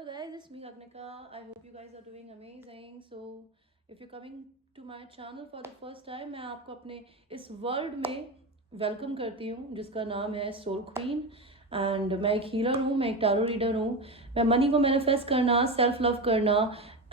Hello guys, it's me Agnika. I hope you guys are doing amazing. So if you're coming to my channel for the first time, मैं आपको अपने इस world में welcome करती हूँ जिसका नाम है सोल क्वीन। एंड मैं एक हीलर हूँ, मैं एक टैरो रीडर हूँ। मैं मनी को मैनिफेस्ट करना, सेल्फ लव करना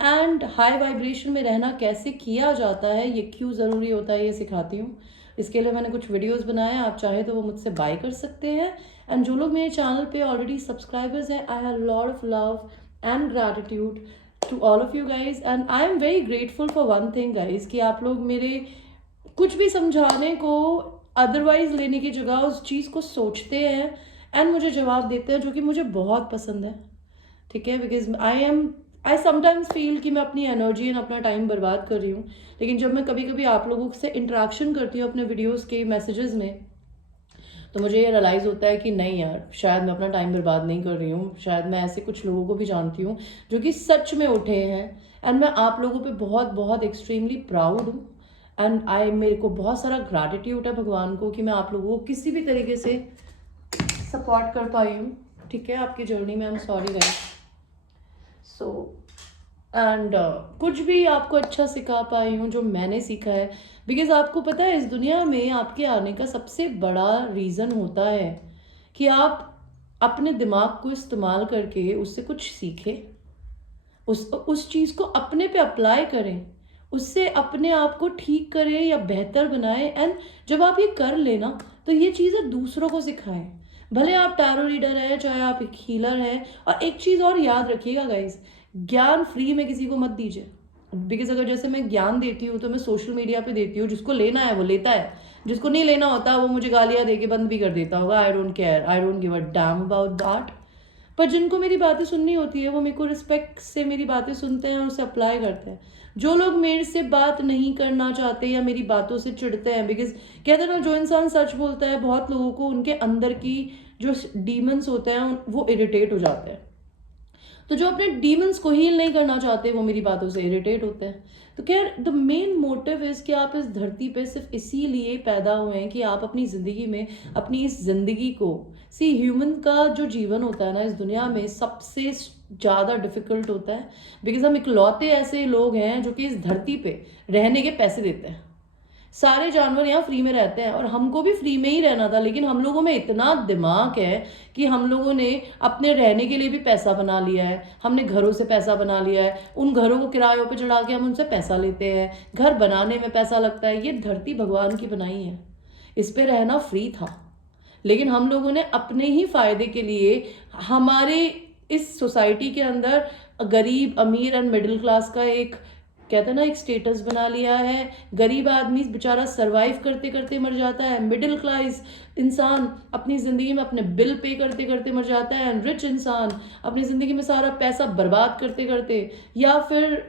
एंड हाई वाइब्रेशन में रहना कैसे किया जाता है, ये क्यों ज़रूरी होता है, ये सिखाती हूँ। इसके लिए मैंने कुछ वीडियोस बनाए हैं, आप चाहे तो वो मुझसे बाय कर सकते हैं। एंड जो लोग मेरे चैनल पे ऑलरेडी सब्सक्राइबर्स हैं, I have lot of love and gratitude to all of you guys. And I am very grateful for one thing guys, कि आप लोग मेरे कुछ भी समझाने को अदरवाइज लेने की जगह उस चीज़ को सोचते हैं एंड मुझे जवाब देते हैं, जो कि मुझे बहुत पसंद है। ठीक है, बिकॉज आई समटाइम्स फील कि मैं अपनी एनर्जी एंड अपना टाइम बर्बाद कर रही हूँ। लेकिन जब मैं कभी कभी आप लोगों से इंटरेक्शन करती हूँ अपने वीडियोस के मैसेजेस में, तो मुझे ये रियलाइज़ होता है कि नहीं यार, शायद मैं अपना टाइम बर्बाद नहीं कर रही हूँ। शायद मैं ऐसे कुछ लोगों को भी जानती हूँ जो कि सच में उठे हैं। एंड मैं आप लोगों पे बहुत बहुत एक्सट्रीमली प्राउड हूँ। एंड मेरे को बहुत सारा ग्रैटिट्यूड है भगवान को कि मैं आप लोगों को किसी भी तरीके से सपोर्ट कर पाई हूँ। ठीक है, आपकी जर्नी में I am sorry guys. So and कुछ भी आपको अच्छा सिखा पाई हूँ जो मैंने सीखा है। बिकॉज आपको पता है, इस दुनिया में आपके आने का सबसे बड़ा रीज़न होता है कि आप अपने दिमाग को इस्तेमाल करके उससे कुछ सीखें, उस चीज़ को अपने पे अप्लाई करें, उससे अपने आप को ठीक करें या बेहतर बनाएं। एंड जब आप ये कर लेना, तो ये चीज़ें दूसरों को सिखाएं। भले आप टैरो रीडर हैं, चाहे आप एक हीलर हैं। और एक चीज़ और याद रखिएगा गाइज, ज्ञान फ्री में किसी को मत दीजिए। बिकॉज अगर जैसे मैं ज्ञान देती हूँ तो मैं सोशल मीडिया पे देती हूँ, जिसको लेना है वो लेता है, जिसको नहीं लेना होता वो मुझे गालियाँ दे के बंद भी कर देता होगा। I don't care, I don't give a damn about that. पर जिनको मेरी बातें सुननी होती है वो मेरे को रिस्पेक्ट से मेरी बातें सुनते हैं और उसे अप्लाई करते हैं। जो लोग मेरे से बात नहीं करना चाहते या मेरी बातों से चिढ़ते हैं, बिकॉज कहते हैं ना, जो इंसान सच बोलता है बहुत लोगों को उनके अंदर की जो डीमंस होते हैं वो इरिटेट हो जाते हैं। तो जो अपने डीमंस को हील नहीं करना चाहते वो मेरी बातों से इरिटेट होते हैं। तो खैर, द मेन मोटिव इज कि आप इस धरती पे सिर्फ इसीलिए पैदा हुए हैं कि आप अपनी ज़िंदगी में अपनी इस ज़िंदगी को ह्यूमन का जो जीवन होता है ना इस दुनिया में सबसे ज़्यादा डिफिकल्ट होता है। बिकॉज हम इकलौते ऐसे लोग हैं जो कि इस धरती पे रहने के पैसे देते हैं। सारे जानवर यहाँ फ्री में रहते हैं और हमको भी फ्री में ही रहना था, लेकिन हम लोगों में इतना दिमाग है कि हम लोगों ने अपने रहने के लिए भी पैसा बना लिया है। हमने घरों से पैसा बना लिया है, उन घरों को किरायों पे चढ़ा के हम उनसे पैसा लेते हैं। घर बनाने में पैसा लगता है। ये धरती भगवान की बनाई है, इस पे रहना फ्री था। लेकिन हम लोगों ने अपने ही फायदे के लिए हमारे इस सोसाइटी के अंदर गरीब, अमीर एंड मिडिल क्लास का एक, कहते हैं ना, एक स्टेटस बना लिया है। गरीब आदमी बेचारा सरवाइव करते करते मर जाता है, मिडिल क्लास इंसान अपनी ज़िंदगी में अपने बिल पे करते करते मर जाता है, एंड रिच इंसान अपनी ज़िंदगी में सारा पैसा बर्बाद करते करते या फिर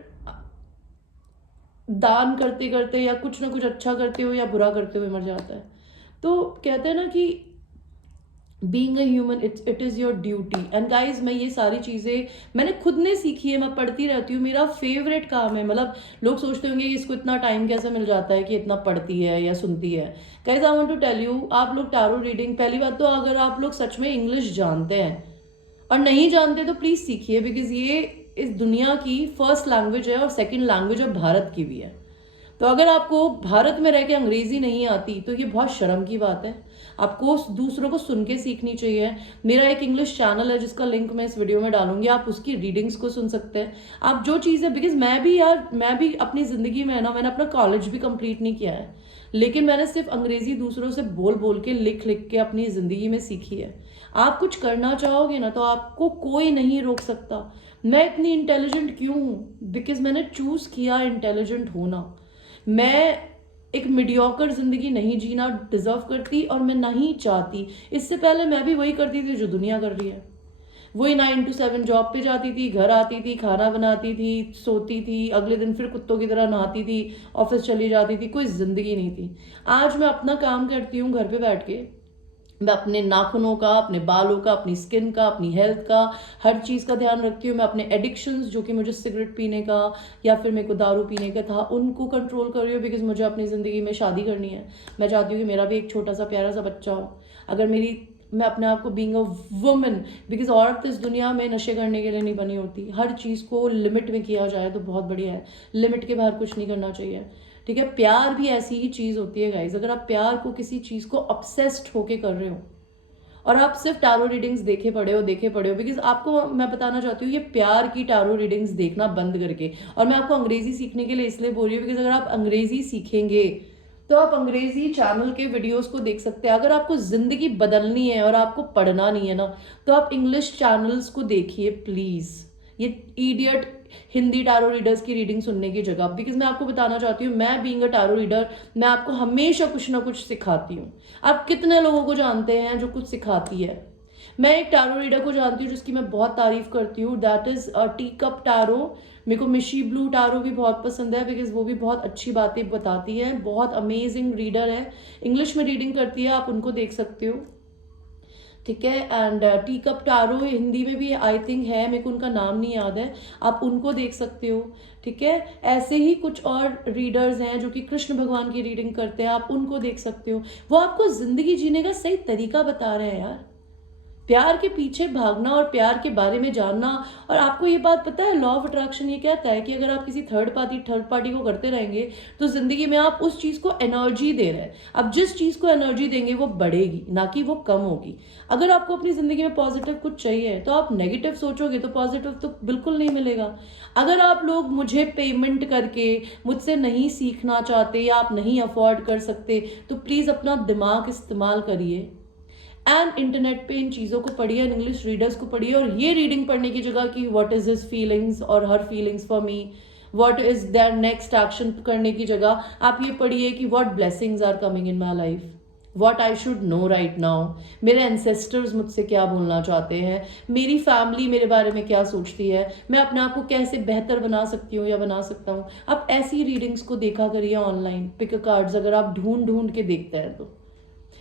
दान करते करते या कुछ ना कुछ अच्छा करते हुए या बुरा करते हुए मर जाता है। तो कहते हैं ना कि being a human it is your duty. And guys, मैं ये सारी चीज़ें मैंने खुद ने सीखी है, मैं पढ़ती रहती हूँ, मेरा फेवरेट काम है। मतलब लोग सोचते होंगे इसको इतना टाइम कैसे मिल जाता है कि इतना पढ़ती है या सुनती है। Guys, I want to tell you, आप लोग टैरो रीडिंग, पहली बात तो अगर आप लोग सच में इंग्लिश जानते हैं और नहीं जानते तो प्लीज़ सीखिए, बिकॉज ये इस दुनिया की फर्स्ट लैंग्वेज है और सेकेंड लैंग्वेज ऑफ भारत की भी है। तो अगर आपको भारत में रह के अंग्रेजी नहीं आती तो ये बहुत शर्म की बात है। आपको दूसरों को सुन के सीखनी चाहिए। मेरा एक इंग्लिश चैनल है जिसका लिंक मैं इस वीडियो में डालूंगी, आप उसकी रीडिंग्स को सुन सकते हैं। आप जो चीज़ें, बिकॉज मैं भी अपनी ज़िंदगी में है ना, मैंने अपना कॉलेज भी कंप्लीट नहीं किया है, लेकिन मैंने सिर्फ अंग्रेजी दूसरों से बोल बोल के, लिख लिख के अपनी ज़िंदगी में सीखी है। आप कुछ करना चाहोगे ना तो आपको कोई नहीं रोक सकता। मैं इतनी इंटेलिजेंट क्यों हूँ? बिकॉज मैंने चूज़ किया इंटेलिजेंट होना। मैं एक मीडियोकर जिंदगी नहीं जीना डिजर्व करती और मैं नहीं चाहती। इससे पहले मैं भी वही करती थी जो दुनिया कर रही है। वही 9 to 7 जॉब पे जाती थी, घर आती थी, खाना बनाती थी, सोती थी, अगले दिन फिर कुत्तों की तरह नहाती थी, ऑफिस चली जाती थी, कोई जिंदगी नहीं थी। आज मैं अपना काम करती हूँ घर पे बैठ के। मैं अपने नाखूनों का, अपने बालों का, अपनी स्किन का, अपनी हेल्थ का, हर चीज़ का ध्यान रखती हूँ। मैं अपने एडिक्शंस, जो कि मुझे सिगरेट पीने का या फिर मेरे को दारू पीने का था, उनको कंट्रोल कर रही हूँ। बिकॉज मुझे अपनी ज़िंदगी में शादी करनी है। मैं चाहती हूँ कि मेरा भी एक छोटा सा प्यारा सा बच्चा हो। अगर मेरी मैं अपने आप को बीइंग अ वुमन, बिकॉज औरत इस दुनिया में नशे करने के लिए नहीं बनी होती, हर चीज़ को लिमिट में किया जाए तो बहुत बढ़िया है, लिमिट के बाहर कुछ नहीं करना चाहिए, ठीक है। प्यार भी ऐसी ही चीज़ होती है गाइज, अगर आप प्यार को किसी चीज़ को ऑब्सेस्ड होके कर रहे हो और आप सिर्फ टारो रीडिंग्स देखे पड़े हो बिकॉज आपको मैं बताना चाहती हूँ ये प्यार की टारो रीडिंग्स देखना बंद करके, और मैं आपको अंग्रेजी सीखने के लिए इसलिए बोल रही हूँ बिकॉज अगर आप अंग्रेजी सीखेंगे तो आप अंग्रेजी चैनल के वीडियोस को देख सकते हैं। अगर आपको जिंदगी बदलनी है और आपको पढ़ना नहीं है ना, तो आप इंग्लिश चैनल्स को देखिए प्लीज, ये इडियट हिंदी टारो रीडर्स की रीडिंग सुनने की जगह, बिकॉज मैं आपको बताना चाहती हूँ मैं बीइंग अ टारो रीडर मैं आपको हमेशा कुछ ना कुछ सिखाती हूँ। आप कितने लोगों को जानते हैं जो कुछ सिखाती है? मैं एक टारो रीडर को जानती हूँ जिसकी मैं बहुत तारीफ करती हूँ, that is tea cup tarot. मेरे को मिशी ब्लू टारो भी बहुत पसंद है बिकॉज वो भी बहुत अच्छी बातें बताती है, बहुत अमेजिंग रीडर है, इंग्लिश में रीडिंग करती है, आप उनको देख सकते हो, ठीक है। And tea cup tarot Hindi में भी आई थिंक है, मेरे को उनका नाम नहीं याद है, आप उनको देख सकते हो, ठीक है। ऐसे ही कुछ और रीडर्स हैं जो कि कृष्ण भगवान की रीडिंग करते हैं, आप उनको देख सकते हो, वो आपको जिंदगी जीने का सही तरीका बता रहे हैं यार, प्यार के पीछे भागना और प्यार के बारे में जानना। और आपको ये बात पता है लॉ ऑफ अट्रैक्शन ये कहता है कि अगर आप किसी थर्ड पार्टी को करते रहेंगे तो जिंदगी में आप उस चीज को एनर्जी दे रहे हैं, आप जिस चीज को एनर्जी देंगे वो बढ़ेगी ना कि वो कम होगी। अगर आपको अपनी जिंदगी में पॉजिटिव कुछ चाहिए तो आप नेगेटिव सोचोगे तो पॉजिटिव तो बिल्कुल नहीं मिलेगा। अगर आप लोग मुझे पेमेंट करके मुझसे नहीं सीखना चाहते या आप नहीं अफोर्ड कर सकते तो प्लीज अपना दिमाग इस्तेमाल करिए एंड इंटरनेट पे इन चीज़ों को पढ़िए, इंग्लिश रीडर्स को पढ़िए, और ये रीडिंग पढ़ने की जगह कि व्हाट इज हिज फीलिंग्स और her feelings for me, what is their next action करने की जगह आप ये पढ़िए कि what blessings are coming in my life, what I should know right now, मेरे एंसेस्टर्स मुझसे क्या बोलना चाहते हैं, मेरी फैमिली मेरे बारे में क्या सोचती है, मैं अपने आप को कैसे बेहतर बना सकती हूँ या बना सकता हूँ। आप ऐसी रीडिंग्स को देखा करिए ऑनलाइन, पिक कार्ड्स अगर आप ढूंढ ढूंढ के देखते हैं तो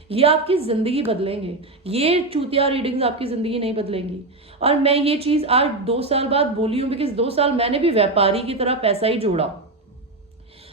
ये आपकी जिंदगी बदलेंगे, ये चूतिया रीडिंग्स आपकी जिंदगी नहीं बदलेंगी। और मैं ये चीज आज 2 साल बाद बोली हूँ बिकॉज 2 साल मैंने भी व्यापारी की तरह पैसा ही जोड़ा,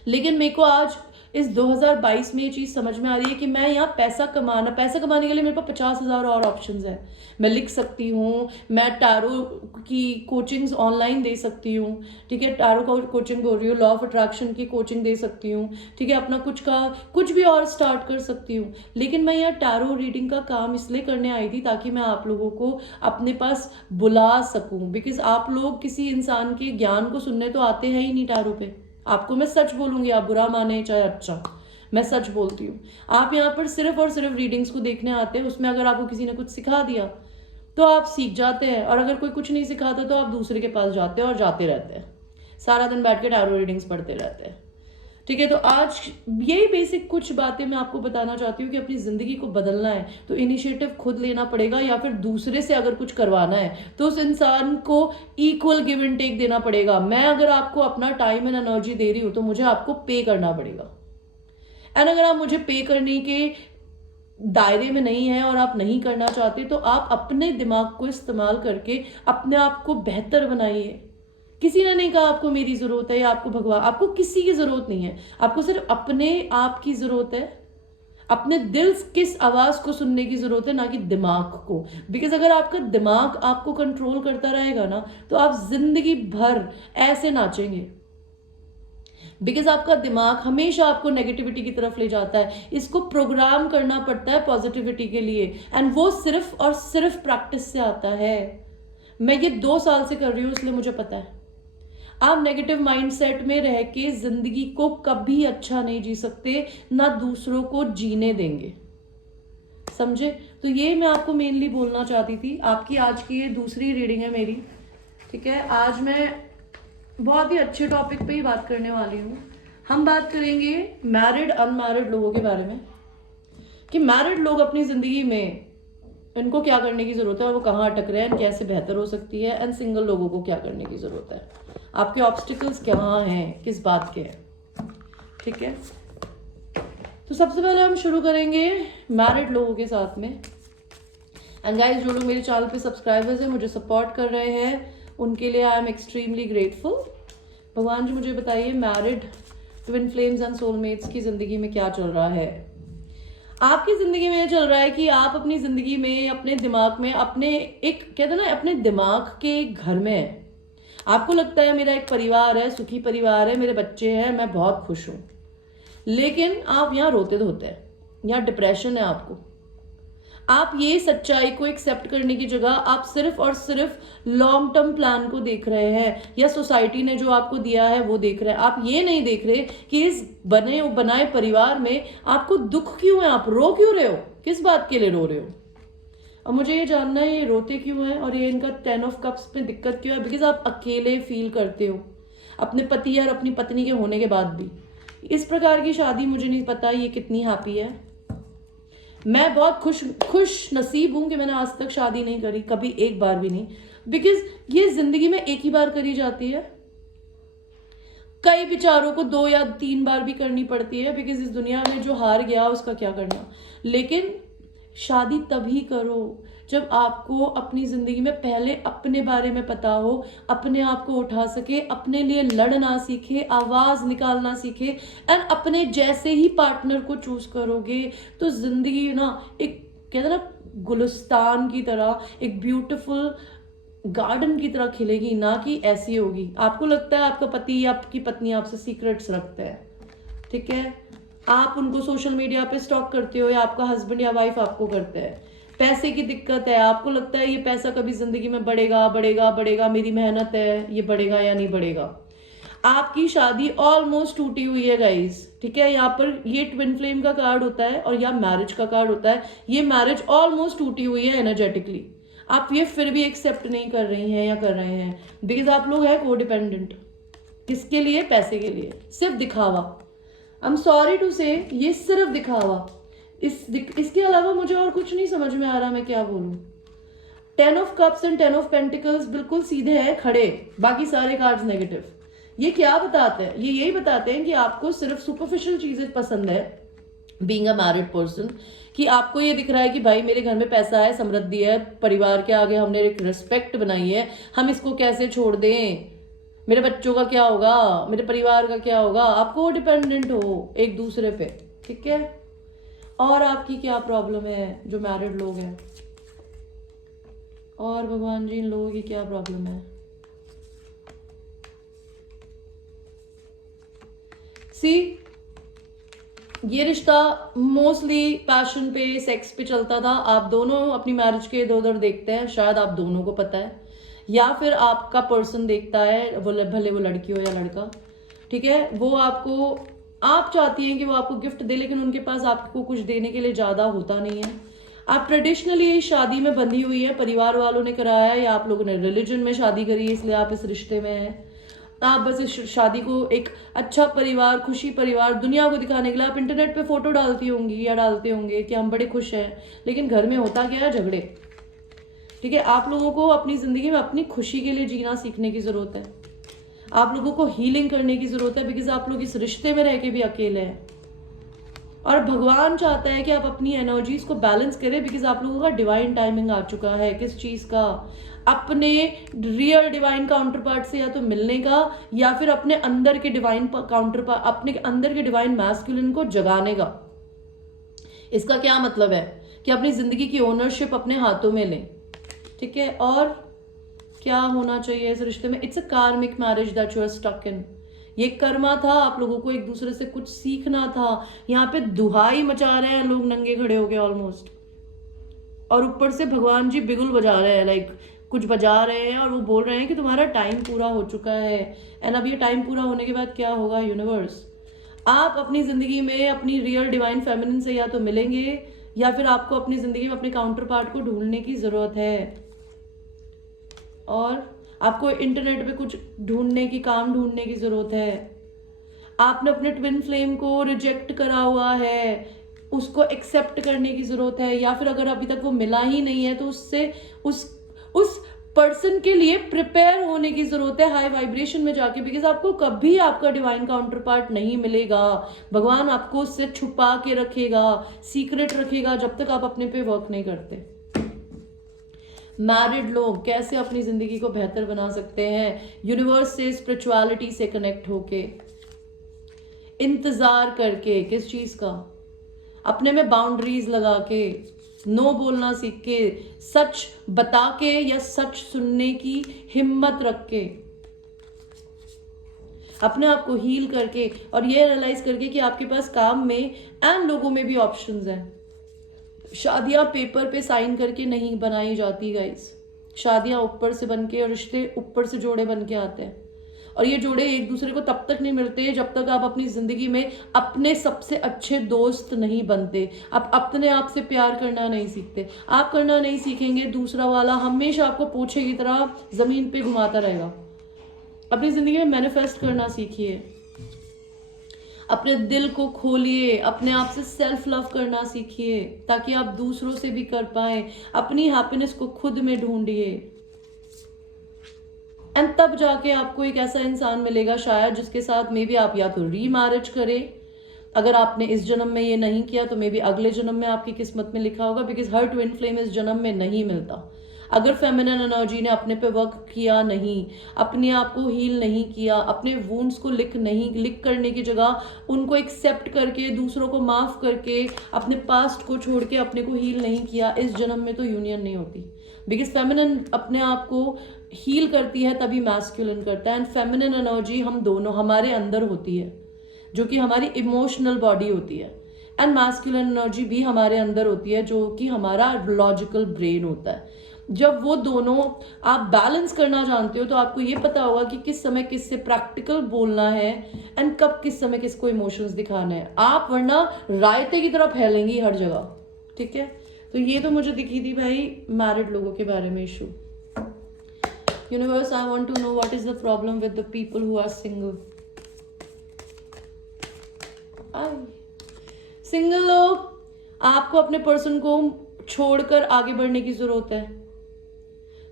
लेकिन मेरे को आज इस 2022 में ये चीज़ समझ में आ रही है कि मैं यहाँ पैसा कमाने के लिए मेरे पास 50,000 और ऑप्शंस हैं। मैं लिख सकती हूँ, मैं टारो की कोचिंग्स ऑनलाइन दे सकती हूँ, ठीक है, टारो का कोचिंग बोल रही हूँ, लॉ ऑफ अट्रैक्शन की कोचिंग दे सकती हूँ, ठीक है, अपना कुछ भी और स्टार्ट कर सकती हूँ। लेकिन मैं यहाँ टारो रीडिंग का काम इसलिए करने आई थी ताकि मैं आप लोगों को अपने पास बुला सकूँ, बिकॉज आप लोग किसी इंसान के ज्ञान को सुनने तो आते हैं ही नहीं टारो पे। आपको मैं सच बोलूंगी, आप बुरा माने चाहे अच्छा, मैं सच बोलती हूँ। आप यहाँ पर सिर्फ और सिर्फ रीडिंग्स को देखने आते हैं, उसमें अगर आपको किसी ने कुछ सिखा दिया तो आप सीख जाते हैं, और अगर कोई कुछ नहीं सिखाता तो आप दूसरे के पास जाते हैं और जाते रहते हैं, सारा दिन बैठ के टैरो रीडिंग्स पढ़ते रहते हैं, ठीक है। तो आज यही बेसिक कुछ बातें मैं आपको बताना चाहती हूँ कि अपनी जिंदगी को बदलना है तो इनिशिएटिव खुद लेना पड़ेगा, या फिर दूसरे से अगर कुछ करवाना है तो उस इंसान को इक्वल गिव एंड टेक देना पड़ेगा। मैं अगर आपको अपना टाइम एंड एनर्जी दे रही हूँ तो मुझे आपको पे करना पड़ेगा, एंड अगर आप मुझे पे करने के दायरे में नहीं है और आप नहीं करना चाहते तो आप अपने दिमाग को इस्तेमाल करके अपने आप को बेहतर बनाइए। किसी ने नहीं कहा आपको मेरी जरूरत है या आपको भगवान, आपको किसी की जरूरत नहीं है, आपको सिर्फ अपने आप की जरूरत है, अपने दिल किस आवाज को सुनने की जरूरत है, ना कि दिमाग को। बिकॉज अगर आपका दिमाग आपको कंट्रोल करता रहेगा ना तो आप जिंदगी भर ऐसे नाचेंगे, बिकॉज आपका दिमाग हमेशा आपको नेगेटिविटी की तरफ ले जाता है। इसको प्रोग्राम करना पड़ता है पॉजिटिविटी के लिए, एंड वो सिर्फ और सिर्फ प्रैक्टिस से आता है। मैं ये 2 साल से कर रही हूँ इसलिए मुझे पता है। आप नेगेटिव माइंडसेट में रह के जिंदगी को कभी अच्छा नहीं जी सकते, ना दूसरों को जीने देंगे, समझे? तो ये मैं आपको मेनली बोलना चाहती थी। आपकी आज की ये दूसरी रीडिंग है मेरी, ठीक है। आज मैं बहुत ही अच्छे टॉपिक पे ही बात करने वाली हूँ। हम बात करेंगे मैरिड अनमैरिड लोगों के बारे में, कि मैरिड लोग अपनी जिंदगी में इनको क्या करने की जरूरत है और वो कहाँ अटक रहे हैं, कैसे बेहतर हो सकती है, एंड सिंगल लोगों को क्या करने की जरूरत है, आपके ऑब्स्टिकल्स कहाँ हैं, किस बात के हैं, ठीक है। तो सबसे पहले हम शुरू करेंगे मैरिड लोगों के साथ में। एंड गाइस, जो लोग मेरे चैनल पे सब्सक्राइबर्स हैं, मुझे सपोर्ट कर रहे हैं, उनके लिए आई एम एक्सट्रीमली ग्रेटफुल। भगवान जी मुझे बताइए married twin flames and soulmates की जिंदगी में क्या चल रहा है। आपकी जिंदगी में ये चल रहा है कि आप अपनी जिंदगी में अपने दिमाग में अपने एक कहते हैं ना अपने दिमाग के घर में है। आपको लगता है मेरा एक परिवार है, सुखी परिवार है, मेरे बच्चे हैं, मैं बहुत खुश हूं। लेकिन आप यहाँ रोते धोते हैं, यहाँ डिप्रेशन है आपको। आप ये सच्चाई को एक्सेप्ट करने की जगह आप सिर्फ और सिर्फ लॉन्ग टर्म प्लान को देख रहे हैं, या सोसाइटी ने जो आपको दिया है वो देख रहे हैं। आप ये नहीं देख रहे कि इस बनाए परिवार में आपको दुख क्यों है, आप रो क्यों रहे हो, किस बात के लिए रो रहे हो। अब मुझे ये जानना है ये रोते क्यों हैं और ये इनका 10 ऑफ कप्स में दिक्कत क्यों है। बिकॉज आप अकेले फील करते हो अपने पति और अपनी पत्नी के होने के बाद भी। इस प्रकार की शादी मुझे नहीं पता ये कितनी हैप्पी है। मैं बहुत खुश नसीब हूं कि मैंने आज तक शादी नहीं करी, कभी एक बार भी नहीं। बिकॉज ये जिंदगी में एक ही बार करी जाती है, कई बेचारों को 2 या 3 बार भी करनी पड़ती है। बिकॉज इस दुनिया में जो हार गया उसका क्या करना। लेकिन शादी तभी करो जब आपको अपनी जिंदगी में पहले अपने बारे में पता हो, अपने आप को उठा सके, अपने लिए लड़ना सीखे, आवाज निकालना सीखे, एंड अपने जैसे ही पार्टनर को चूज करोगे तो जिंदगी ना एक कहते ना गुलिस्तान की तरह, एक ब्यूटीफुल गार्डन की तरह खिलेगी, ना कि ऐसी होगी। आपको लगता है आपका पति या आपकी पत्नी आपसे सीक्रेट्स रखते हैं, ठीक है, आप उनको सोशल मीडिया पे स्टॉक करते हो, या आपका हस्बैंड या वाइफ आपको करते हैं। पैसे की दिक्कत है, आपको लगता है ये पैसा कभी जिंदगी में बढ़ेगा बढ़ेगा बढ़ेगा, मेरी मेहनत है, ये बढ़ेगा या नहीं बढ़ेगा। आपकी शादी ऑलमोस्ट टूटी हुई है गाइस, ठीक है। यहाँ पर ये ट्विन फ्लेम का कार्ड होता है और या मैरिज का कार्ड होता है। ये मैरिज ऑलमोस्ट टूटी हुई है एनर्जेटिकली। आप ये फिर भी एक्सेप्ट नहीं कर रही हैं या कर रहे हैं, बिकॉज आप लोग हैं कोडिपेंडेंट। किसके लिए? पैसे के लिए, सिर्फ दिखावा। आई एम सॉरी टू से, ये सिर्फ दिखावा। इसके अलावा मुझे और कुछ नहीं समझ में आ रहा मैं क्या बोलूं। 10 of cups and 10 of pentacles बिल्कुल सीधे हैं खड़े, बाकी सारे कार्ड्स नेगेटिव। ये क्या बताते हैं? ये यही बताते हैं कि आपको सिर्फ सुपरफिशियल चीजें पसंद है बीइंग अ मैरिड पर्सन, कि आपको ये दिख रहा है कि भाई मेरे घर में पैसा है, समृद्धि है, परिवार के आगे हमने एक रिस्पेक्ट बनाई है, हम इसको कैसे छोड़ दें, मेरे बच्चों का क्या होगा, मेरे परिवार का क्या होगा। आपको डिपेंडेंट हो एक दूसरे पे, ठीक है। और आपकी क्या प्रॉब्लम है जो मैरिड लोग हैं, और भगवान जी इन लोगों की क्या प्रॉब्लम है। सी, ये रिश्ता मोस्टली पैशन पे, सेक्स पे चलता था। आप दोनों अपनी मैरिज के इधर उधर देखते हैं, शायद आप दोनों को पता है, या फिर आपका पर्सन देखता है, वो भले वो लड़की हो या लड़का, ठीक है। वो आपको, आप चाहती हैं कि वो आपको गिफ्ट दे, लेकिन उनके पास आपको कुछ देने के लिए ज़्यादा होता नहीं है। आप ट्रेडिशनली शादी में बंधी हुई है, परिवार वालों ने कराया है, या आप लोगों ने रिलीजन में शादी करी है, इसलिए आप इस रिश्ते में हैं। आप बस इस शादी को एक अच्छा परिवार, खुशी परिवार दुनिया को दिखाने के लिए आप इंटरनेट पे फोटो डालती होंगी या डालते होंगे कि हम बड़े खुश हैं, लेकिन घर में होता क्या है? झगड़े, ठीक है। आप लोगों को अपनी जिंदगी में अपनी खुशी के लिए जीना सीखने की जरूरत है। आप लोगों को हीलिंग करने की जरूरत है, बिकॉज आप लोग इस रिश्ते में रह के भी अकेले हैं। और भगवान चाहता है कि आप अपनी एनर्जीज को बैलेंस करें, बिकॉज आप लोगों का डिवाइन टाइमिंग आ चुका है। किस चीज का? अपने रियल डिवाइन काउंटर पार्ट से या तो मिलने का, या फिर अपने अंदर के डिवाइन काउंटर पार्ट, अपने अंदर के डिवाइन मैस्कुलिन को जगाने का। इसका क्या मतलब है? कि अपनी जिंदगी की ओनरशिप अपने हाथों में लें, ठीक है। और क्या होना चाहिए इस रिश्ते में? It's a karmic marriage that you are stuck in. ये कर्मा था, आप लोगों को एक दूसरे से कुछ सीखना था। यहाँ पे दुहाई मचा रहे हैं लोग नंगे खड़े होके ऑलमोस्ट, और ऊपर से भगवान जी बिगुल बजा रहे हैं, लाइक कुछ बजा रहे हैं, और वो बोल रहे हैं कि तुम्हारा टाइम पूरा हो चुका है। एंड अब ये टाइम पूरा होने के बाद क्या होगा? यूनिवर्स, आप अपनी जिंदगी में अपनी रियल डिवाइन फेमिनिन से या तो मिलेंगे, या फिर आपको अपनी जिंदगी में अपने काउंटर पार्ट को ढूंढने की जरूरत है। और आपको इंटरनेट पे कुछ ढूंढने की, काम ढूंढने की जरूरत है। आपने अपने ट्विन फ्लेम को रिजेक्ट करा हुआ है, उसको एक्सेप्ट करने की जरूरत है। या फिर अगर अभी तक वो मिला ही नहीं है तो उससे उस पर्सन के लिए प्रिपेयर होने की जरूरत है, हाई वाइब्रेशन में जाके, बिकॉज आपको कभी आपका डिवाइन काउंटर पार्ट नहीं मिलेगा। भगवान आपको उससे छुपा के रखेगा, सीक्रेट रखेगा, जब तक आप अपने पे वर्क नहीं करते। मैरिड लोग कैसे अपनी जिंदगी को बेहतर बना सकते हैं? यूनिवर्स से, स्पिरिचुअलिटी से कनेक्ट होके, इंतजार करके। किस चीज का? अपने में बाउंड्रीज लगा के, नो बोलना सीख के, सच बता के या सच सुनने की हिम्मत रख के, अपने आप को हील करके और ये रियलाइज करके कि आपके पास काम में एंड लोगों में भी ऑप्शंस हैं। शादियां पेपर पे साइन करके नहीं बनाई जाती गाइस। शादियां ऊपर से बन के और रिश्ते ऊपर से जोड़े बन के आते हैं। और ये जोड़े एक दूसरे को तब तक नहीं मिलते जब तक आप अपनी जिंदगी में अपने सबसे अच्छे दोस्त नहीं बनते, आप अपने आप से प्यार करना नहीं सीखते। आप करना नहीं सीखेंगे, दूसरा वाला हमेशा आपको पोछे की तरह जमीन पे घुमाता रहेगा। अपनी जिंदगी में मैनिफेस्ट करना सीखिए, अपने दिल को खोलिए, अपने आप से सेल्फ लव करना सीखिए ताकि आप दूसरों से भी कर पाए। अपनी हैप्पीनेस को खुद में ढूंढिए एंड तब जाके आपको एक ऐसा इंसान मिलेगा शायद जिसके साथ मे बी आप या तो रीमैरिज करें। अगर आपने इस जन्म में ये नहीं किया तो मे बी अगले जन्म में आपकी किस्मत में लिखा होगा, बिकॉज हर ट्विन फ्लेम इस जन्म में नहीं मिलता। अगर फेमिनिन एनर्जी ने अपने पे वर्क किया नहीं, अपने आप को हील नहीं किया, अपने वुंड्स को लिख करने की जगह उनको एक्सेप्ट करके, दूसरों को माफ करके, अपने पास्ट को छोड़ के अपने को हील नहीं किया, इस जन्म में तो यूनियन नहीं होती। बिकॉज फेमिनिन अपने आप को हील करती है तभी मैस्कुलिन करता है। एंड फेमिनिन एनर्जी हम दोनों हमारे अंदर होती है जो कि हमारी इमोशनल बॉडी होती है, एंड मैस्कुलिन एनर्जी भी हमारे अंदर होती है जो कि हमारा लॉजिकल ब्रेन होता है। जब वो दोनों आप बैलेंस करना जानते हो तो आपको ये पता होगा कि किस समय किससे प्रैक्टिकल बोलना है एंड कब किस समय किसको इमोशंस दिखाना है। आप वरना रायते की तरह फैलेंगी हर जगह, ठीक है। तो ये तो मुझे दिखी थी भाई मैरिड लोगों के बारे में issue. Universe, I want to know what is the problem with the people who are single. Single लोग, आपको अपने पर्सन को छोड़कर आगे बढ़ने की जरूरत है,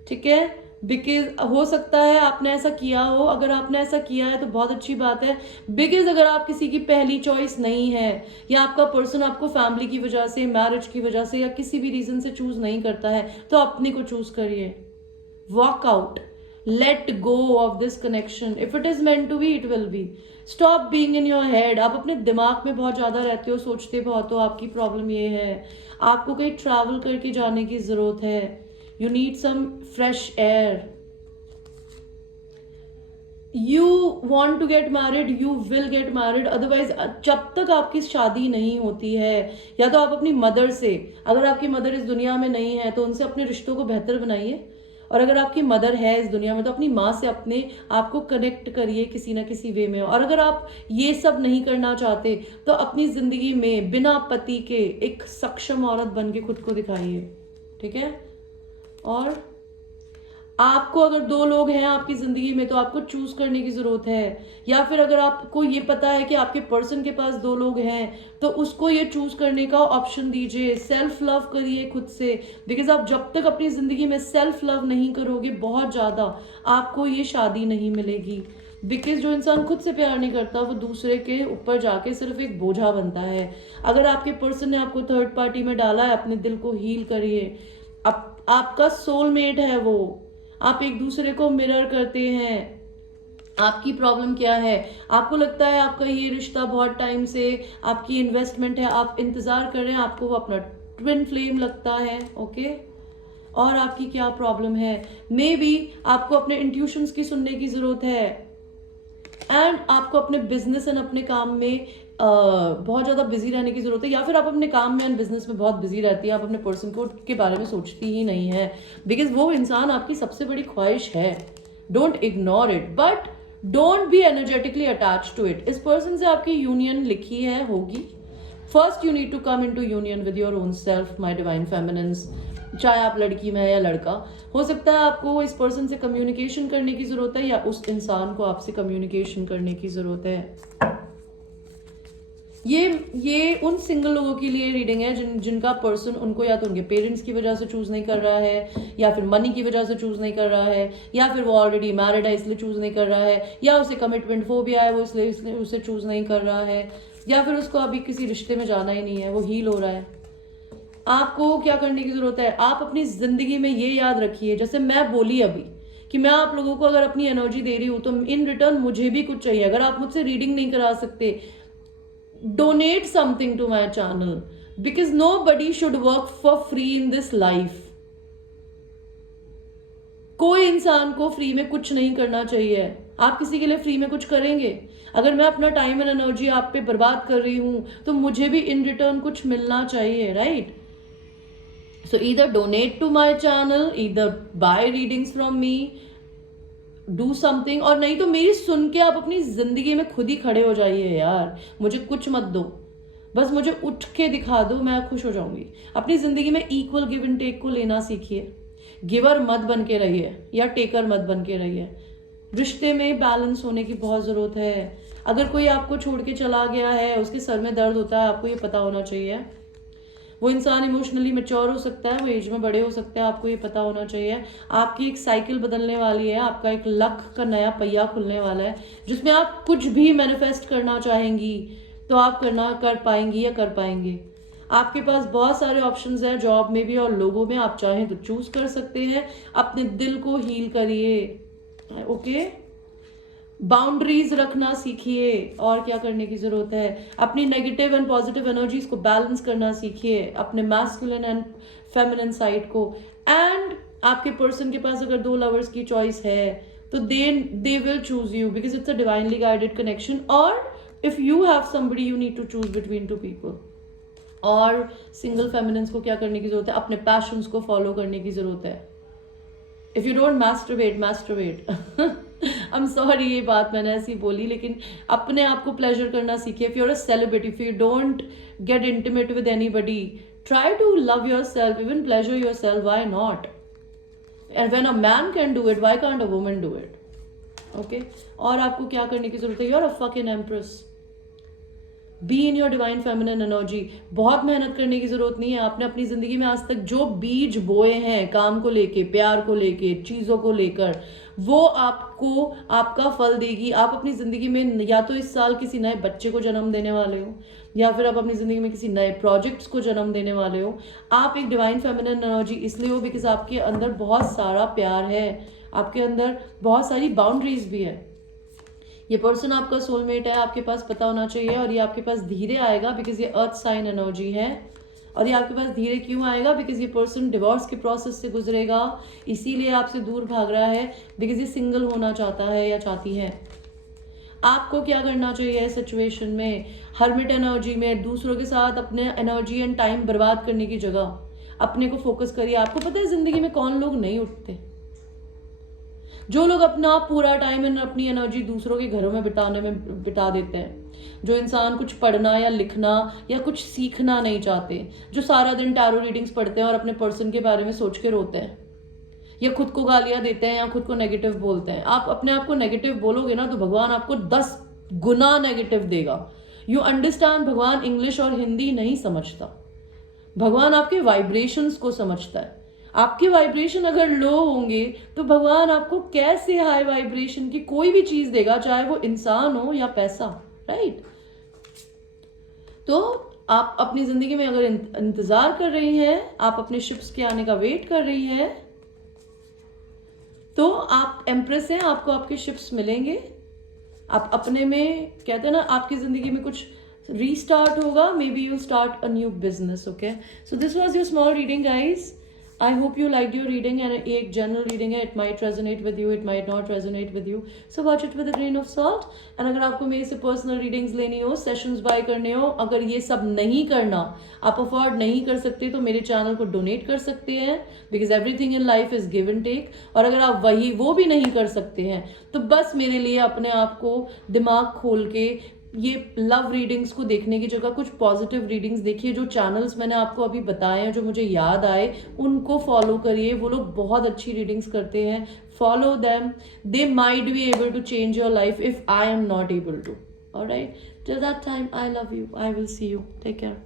ठीक है। बिकॉज हो सकता है आपने ऐसा किया हो, अगर आपने ऐसा किया है तो बहुत अच्छी बात है। बिकॉज अगर आप किसी की पहली चॉइस नहीं है या आपका पर्सन आपको फैमिली की वजह से, मैरिज की वजह से या किसी भी रीजन से चूज नहीं करता है तो अपने को चूज करिए। Walk out, let go of this connection. If it is meant to be, it will be. Stop being in your head. आप अपने दिमाग में बहुत ज्यादा रहते हो, सोचते बहुत हो। आपकी प्रॉब्लम ये है, आपको कहीं ट्रैवल करके जाने की जरूरत है। You need some fresh air. You want to get married, you will get married. Otherwise, जब तक आपकी शादी नहीं होती है, या तो आप अपनी मदर से, अगर आपकी मदर इस दुनिया में नहीं है तो उनसे अपने रिश्तों को बेहतर बनाइए। और अगर आपकी मदर है इस दुनिया में तो अपनी माँ से अपने आप को कनेक्ट करिए किसी ना किसी वे में। और अगर आप ये सब नहीं करना चाहते तो अपनी जिंदगी में बिना पति के एक सक्षम औरत बन के खुद को दिखाइए, ठीक है। और आपको अगर दो लोग हैं आपकी जिंदगी में तो आपको चूज करने की जरूरत है। या फिर अगर आपको ये पता है कि आपके पर्सन के पास दो लोग हैं तो उसको ये चूज करने का ऑप्शन दीजिए। सेल्फ लव करिए खुद से, बिकॉज आप जब तक अपनी जिंदगी में सेल्फ लव नहीं करोगे बहुत ज्यादा, आपको ये शादी नहीं मिलेगी। बिकॉज जो इंसान खुद से प्यार नहीं करता वो दूसरे के ऊपर जाके सिर्फ एक बोझा बनता है। अगर आपके पर्सन ने आपको थर्ड पार्टी में डाला है, अपने दिल को हील करिए। आपका सोलमेट है वो, आप एक दूसरे को मिरर करते हैं। आपकी प्रॉब्लम क्या है? आपको लगता है आपका ये रिश्ता बहुत टाइम से आपकी इन्वेस्टमेंट है, आप इंतजार कर रहे हैं, आपको वो अपना ट्विन फ्लेम लगता है, ओके। और आपकी क्या प्रॉब्लम है? मे बी आपको अपने इंट्यूशंस की सुनने की जरूरत है, एंड आपको अपने बिजनेस एंड अपने काम में बहुत ज़्यादा बिजी रहने की जरूरत है। या फिर आप अपने काम में एंड बिजनेस में बहुत बिजी रहती है, आप अपने पर्सन को के बारे में सोचती ही नहीं है, बिकॉज वो इंसान आपकी सबसे बड़ी ख्वाहिश है। Don't ignore it, but don't be energetically attached to it. इस पर्सन से आपकी यूनियन लिखी है, होगी। First you need to come into union with your own self, my divine feminines. चाहे आप लड़की में है या लड़का, हो सकता है आपको इस पर्सन से कम्युनिकेशन करने की जरूरत है या उस इंसान को आपसे कम्युनिकेशन करने की जरूरत है। ये उन सिंगल लोगों के लिए रीडिंग है जिनका पर्सन उनको या तो उनके पेरेंट्स की वजह से चूज नहीं कर रहा है, या फिर मनी की वजह से चूज नहीं कर रहा है, या फिर वो ऑलरेडी मैरिड है इसलिए चूज नहीं कर रहा है, या उसे कमिटमेंट फोबिया है वो इसलिए उसे चूज नहीं कर रहा है, या फिर उसको अभी किसी रिश्ते में जाना ही नहीं है, वो हील हो रहा है। आपको क्या करने की जरूरत है? आप अपनी जिंदगी में ये याद रखिए, जैसे मैं बोली अभी कि मैं आप लोगों को अगर अपनी एनर्जी दे रही हूँ तो इन रिटर्न मुझे भी कुछ चाहिए। अगर आप मुझसे रीडिंग नहीं करा सकते, donate something to my channel, because nobody should work for free in this life. कोई इंसान को फ्री में कुछ नहीं करना चाहिए. आप किसी के लिए फ्री में कुछ करेंगे? अगर मैं अपना टाइम एंड एनर्जी आप पे बर्बाद कर रही हूं तो मुझे भी इन रिटर्न कुछ मिलना चाहिए, right? So either donate to my channel, either buy readings from me, do something, और नहीं तो मेरी सुन के आप अपनी जिंदगी में खुद ही खड़े हो जाइए यार. मुझे कुछ मत दो, बस मुझे उठ के दिखा दो, मैं खुश हो जाऊंगी. अपनी जिंदगी में इक्वल गिव एंड टेक को लेना सीखिए. गिवर मत बन के रहिए या टेकर मत बन के रहिए. रिश्ते में बैलेंस होने की बहुत जरूरत है. अगर कोई आपको छोड़ के चला गया है, उसके सर में दर्द होता है, आपको ये पता होना चाहिए. वो इंसान इमोशनली मैच्योर हो सकता है, वो एज में बड़े हो सकते हैं, आपको ये पता होना चाहिए. आपकी एक साइकिल बदलने वाली है, आपका एक लक का नया पहिया खुलने वाला है, जिसमें आप कुछ भी मैनिफेस्ट करना चाहेंगी तो आप कर पाएंगी या कर पाएंगे. आपके पास बहुत सारे ऑप्शंस हैं, जॉब में भी और लोगों में. आप चाहें तो चूज कर सकते हैं. अपने दिल को हील करिए, ओके? बाउंड्रीज रखना सीखिए. और क्या करने की जरूरत है? अपनी नेगेटिव एंड पॉजिटिव एनर्जीज को बैलेंस करना सीखिए, अपने मैस्कुलिन एंड फेमिनिन साइड को. एंड आपके पर्सन के पास अगर 2 लवर्स की चॉइस है तो they will choose you because it's a divinely guided connection. और if you have somebody you need to choose between 2 people. और सिंगल फेमिनिन्स को क्या करने की जरूरत है? अपने पैशंस को फॉलो करने की जरूरत है. If you don't masturbate I am sorry ये बात मैंने ऐसी बोली, लेकिन अपने आप को प्लेजर करना सीखिए. If you are a celebrity, if you don't get intimate with anybody, try to love yourself, even pleasure yourself. Why not? And when a man can do it, why can't a woman do it? Okay? और आपको क्या करने की जरूरत है? You are a fucking empress. Be in your divine feminine energy. बहुत मेहनत करने की जरूरत नहीं है. आपने अपनी जिंदगी में आज तक जो बीज बोए हैं, काम को लेके, प्यार को लेके, चीजों को लेकर, वो आपको आपका फल देगी. आप अपनी जिंदगी में या तो इस साल किसी नए बच्चे को जन्म देने वाले हो, या फिर आप अपनी जिंदगी में किसी नए प्रोजेक्ट्स को जन्म देने वाले हो. आप एक डिवाइन फेमिनिन एनर्जी इसलिए हो बिकॉज आपके अंदर बहुत सारा प्यार है, आपके अंदर बहुत सारी बाउंड्रीज भी है. ये पर्सन आपका सोलमेट है, आपके पास पता होना चाहिए. और ये आपके पास धीरे आएगा बिकॉज ये अर्थ साइन एनर्जी है. और ये आपके पास धीरे क्यों आएगा? बिकॉज ये पर्सन डिवोर्स के प्रोसेस से गुजरेगा, इसीलिए आपसे दूर भाग रहा है. बिकॉज ये सिंगल होना चाहता है या चाहती है. आपको क्या करना चाहिए इस सिचुएशन में? हर्मिट एनर्जी में दूसरों के साथ अपने एनर्जी एंड टाइम बर्बाद करने की जगह अपने को फोकस करिए. आपको पता है जिंदगी में कौन लोग नहीं उठते? जो लोग अपना पूरा टाइम एंड अपनी एनर्जी दूसरों के घरों में बिता देते हैं. जो इंसान कुछ पढ़ना या लिखना या कुछ सीखना नहीं चाहते, जो सारा दिन टैरो रीडिंग्स पढ़ते हैं और अपने पर्सन के बारे में सोच के रोते हैं, या खुद को गालियां देते हैं, या खुद को नेगेटिव बोलते हैं. आप अपने आप को नेगेटिव बोलोगे ना तो भगवान आपको 10 गुना नेगेटिव देगा. You understand? भगवान इंग्लिश और हिंदी नहीं समझता. भगवान आपके वाइब्रेशंस को समझता है. आपके वाइब्रेशन अगर लो होंगे तो भगवान आपको कैसे हाई वाइब्रेशन की कोई भी चीज देगा, चाहे वो इंसान हो या पैसा, राइट? तो आप अपनी जिंदगी में अगर इंतजार कर रही हैं, आप अपने शिप्स के आने का वेट कर रही हैं, तो आप एम्प्रेस हैं, आपको आपके शिप्स मिलेंगे. आप अपने में कहते हैं ना, आपकी जिंदगी में कुछ रीस्टार्ट होगा. May be you start a new business. Okay, so this was your small reading guys. I hope you liked your reading, and एक general reading है, it might resonate with you, it might not resonate with you, so watch it with a grain of salt. and अगर आपको मेरे से personal readings लेनी हो, sessions buy करने हो, अगर ये सब नहीं करना, आप afford नहीं कर सकते, तो मेरे channel को donate कर सकते हैं, because everything in life is give and take. और अगर आप वो भी नहीं कर सकते हैं तो बस मेरे लिए अपने आप को दिमाग खोल के ये लव रीडिंग्स को देखने की जगह कुछ पॉजिटिव रीडिंग्स देखिए. जो चैनल्स मैंने आपको अभी बताए हैं, जो मुझे याद आए, उनको फॉलो करिए. वो लोग बहुत अच्छी रीडिंग्स करते हैं. Follow them. They might be able to change your life if I am not able to. Alright, till that time I love you. I will see you. Take care.